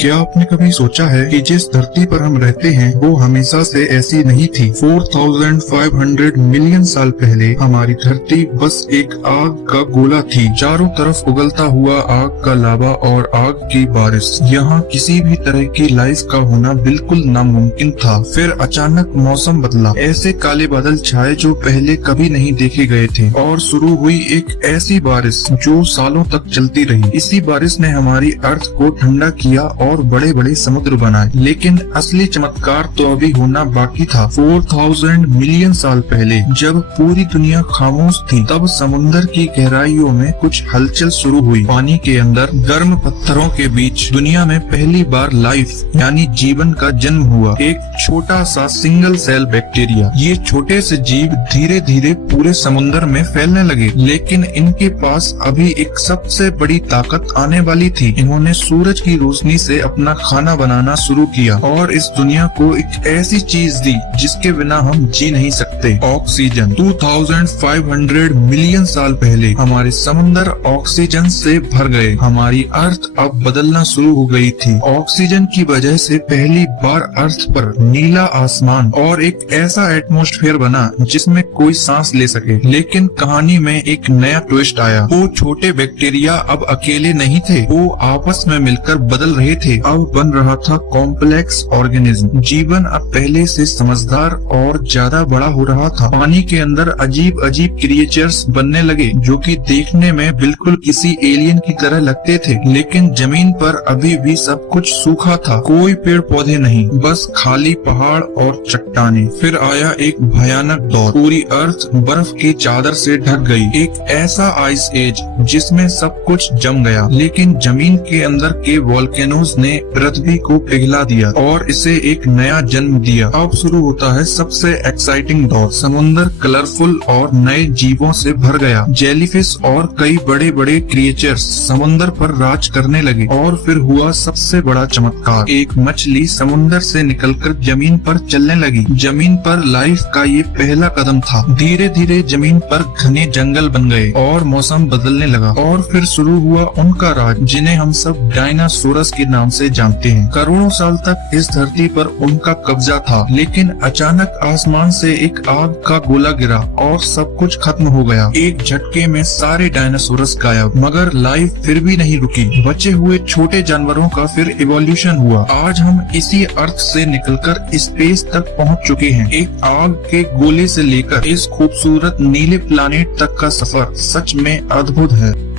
क्या आपने कभी सोचा है कि जिस धरती पर हम रहते हैं वो हमेशा से ऐसी नहीं थी। 4500 मिलियन साल पहले हमारी धरती बस एक आग का गोला थी, चारों तरफ उगलता हुआ आग का लावा और आग की बारिश। यहाँ किसी भी तरह की लाइफ का होना बिल्कुल नामुमकिन था। फिर अचानक मौसम बदला, ऐसे काले बादल छाए जो पहले कभी नहीं देखे गए थे और शुरू हुई एक ऐसी बारिश जो सालों तक चलती रही। इसी बारिश ने हमारी अर्थ को ठंडा किया और बड़े बड़े समुद्र बनाए। लेकिन असली चमत्कार तो अभी होना बाकी था। 4000 मिलियन साल पहले जब पूरी दुनिया खामोश थी, तब समुद्र की गहराइयों में कुछ हलचल शुरू हुई। पानी के अंदर गर्म पत्थरों के बीच दुनिया में पहली बार लाइफ यानी जीवन का जन्म हुआ। एक छोटा सा सिंगल सेल बैक्टीरिया। ये छोटे से जीव धीरे धीरे पूरे समुद्र में फैलने लगे, लेकिन इनके पास अभी एक सबसे बड़ी ताकत आने वाली थी। इन्होंने सूरज की रोशनी से अपना खाना बनाना शुरू किया और इस दुनिया को एक ऐसी चीज दी जिसके बिना हम जी नहीं सकते, ऑक्सीजन। 2500 मिलियन साल पहले हमारे समुद्र ऑक्सीजन से भर गए। हमारी अर्थ अब बदलना शुरू हो गई थी। ऑक्सीजन की वजह से पहली बार अर्थ पर नीला आसमान और एक ऐसा एटमॉस्फेयर बना जिसमें कोई सांस ले सके। लेकिन कहानी में एक नया ट्विस्ट आया। वो छोटे बैक्टीरिया अब अकेले नहीं थे, वो आपस में मिलकर बदल रहे थे। अब बन रहा था कॉम्प्लेक्स ऑर्गेनिज्म। जीवन अब पहले से समझदार और ज्यादा बड़ा हो रहा था। पानी के अंदर अजीब अजीब क्रिएचर्स बनने लगे जो कि देखने में बिल्कुल किसी एलियन की तरह लगते थे। लेकिन जमीन पर अभी भी सब कुछ सूखा था, कोई पेड़ पौधे नहीं, बस खाली पहाड़ और चट्टाने। फिर आया एक भयानक दौर। पूरी अर्थ बर्फ की चादर से ढक गई। एक ऐसा आइस एज जिसमें सब कुछ जम गया। लेकिन जमीन के अंदर के वोल्केनोज ने पृथ्वी को पिघला दिया और इसे एक नया जन्म दिया। अब शुरू होता है सबसे एक्साइटिंग दौर। समुद्र कलरफुल और नए जीवों से भर गया। जेलीफिश और कई बड़े बड़े क्रिएचर्स समुद्र पर राज करने लगे। और फिर हुआ सबसे बड़ा चमत्कार। एक मछली समुद्र से निकलकर जमीन पर चलने लगी। जमीन पर लाइफ का ये पहला कदम था। धीरे धीरे जमीन पर घने जंगल बन गए और मौसम बदलने लगा। और फिर शुरू हुआ उनका राज जिन्हें हम सब डायनासोरस के नाम से जानते हैं। करोड़ों साल तक इस धरती पर उनका कब्जा था। लेकिन अचानक आसमान से एक आग का गोला गिरा और सब कुछ खत्म हो गया। एक झटके में सारे डायनासोरस गायब। मगर लाइफ फिर भी नहीं रुकी। बचे हुए छोटे जानवरों का फिर इवोल्यूशन हुआ। आज हम इसी अर्थ से निकलकर स्पेस तक पहुंच चुके हैं। एक आग के गोले से लेकर इस खूबसूरत नीले प्लानेट तक का सफर सच में अद्भुत है।